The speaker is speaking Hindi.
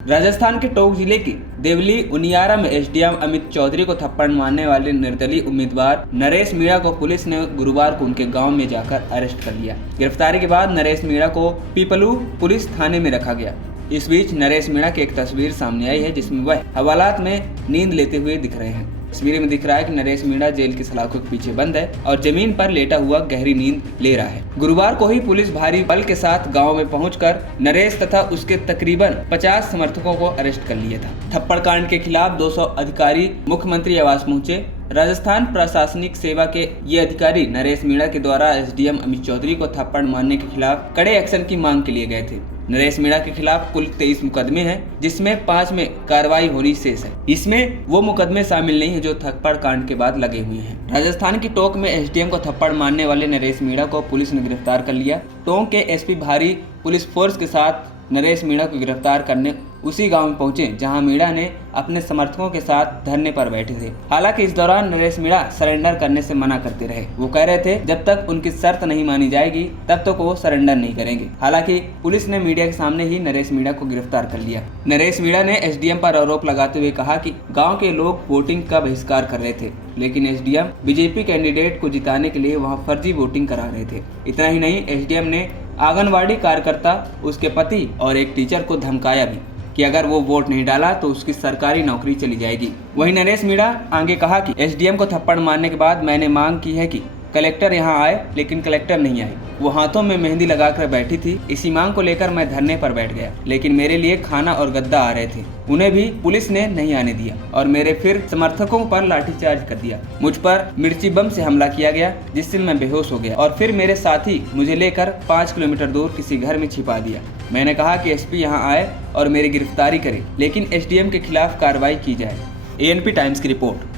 राजस्थान के टोंक जिले की देवली उनियारा में एसडीएम अमित चौधरी को थप्पड़ मारने वाले निर्दलीय उम्मीदवार नरेश मीणा को पुलिस ने गुरुवार को उनके गांव में जाकर अरेस्ट कर लिया। गिरफ्तारी के बाद नरेश मीणा को पीपलू पुलिस थाने में रखा गया। इस बीच नरेश मीणा की एक तस्वीर सामने आई है जिसमें वह हवालात में नींद लेते हुए दिख रहे हैं। तस्वीर में दिख रहा है कि नरेश मीणा जेल की सलाखों के पीछे बंद है और जमीन पर लेटा हुआ गहरी नींद ले रहा है। गुरुवार को ही पुलिस भारी बल के साथ गांव में पहुंचकर नरेश तथा उसके तकरीबन 50 समर्थकों को अरेस्ट कर लिया था। थप्पड़ कांड के खिलाफ 200 अधिकारी मुख्यमंत्री आवास पहुंचे। राजस्थान प्रशासनिक सेवा के ये अधिकारी नरेश मीणा के द्वारा एसडीएम अमित चौधरी को थप्पड़ मारने के खिलाफ कड़े एक्शन की मांग के लिए गए थे। नरेश मीणा के खिलाफ कुल 23 मुकदमे हैं, जिसमें 5 में कार्रवाई होनी शेष है। इसमें वो मुकदमे शामिल नहीं है जो थप्पड़ कांड के बाद लगे हुए हैं। राजस्थान की टोंक में एसडीएम को थप्पड़ मारने वाले नरेश मीणा को पुलिस ने गिरफ्तार कर लिया। टोंक के एसपी भारी पुलिस फोर्स के साथ नरेश मीणा को गिरफ्तार करने उसी गांव में पहुंचे जहां मीणा ने अपने समर्थकों के साथ धरने पर बैठे थे। हालांकि इस दौरान नरेश मीणा सरेंडर करने से मना करते रहे। वो कह रहे थे जब तक उनकी शर्त नहीं मानी जाएगी तब तक वो सरेंडर नहीं करेंगे। हालांकि पुलिस ने मीडिया के सामने ही नरेश मीणा को गिरफ्तार कर लिया। नरेश मीणा ने एसडीएम पर आरोप लगाते हुए कहा कि गाँव के लोग वोटिंग का बहिष्कार कर रहे थे, लेकिन एसडीएम बीजेपी कैंडिडेट को जिताने के लिए वहाँ फर्जी वोटिंग करा रहे थे। इतना ही नहीं, एसडीएम ने आंगनवाड़ी कार्यकर्ता, उसके पति और एक टीचर को धमकाया भी कि अगर वो वोट नहीं डाला तो उसकी सरकारी नौकरी चली जाएगी। वहीं नरेश मीणा आगे कहा कि एसडीएम को थप्पड़ मारने के बाद मैंने मांग की है कि कलेक्टर यहां आए, लेकिन कलेक्टर नहीं आए। वो हाथों में मेहंदी लगाकर बैठी थी। इसी मांग को लेकर मैं धरने पर बैठ गया, लेकिन मेरे लिए खाना और गद्दा आ रहे थे। उन्हें भी पुलिस ने नहीं आने दिया और मेरे फिर समर्थकों पर लाठीचार्ज कर दिया। मुझ पर मिर्ची बम से हमला किया गया, जिससे मैं बेहोश हो गया और फिर मेरे साथी मुझे लेकर 5 किलोमीटर दूर किसी घर में छिपा दिया। मैंने कहा कि एसपी यहाँ आए और मेरी गिरफ्तारी करे, लेकिन एसडीएम के खिलाफ कार्रवाई की जाए। एएनपी टाइम्स की रिपोर्ट।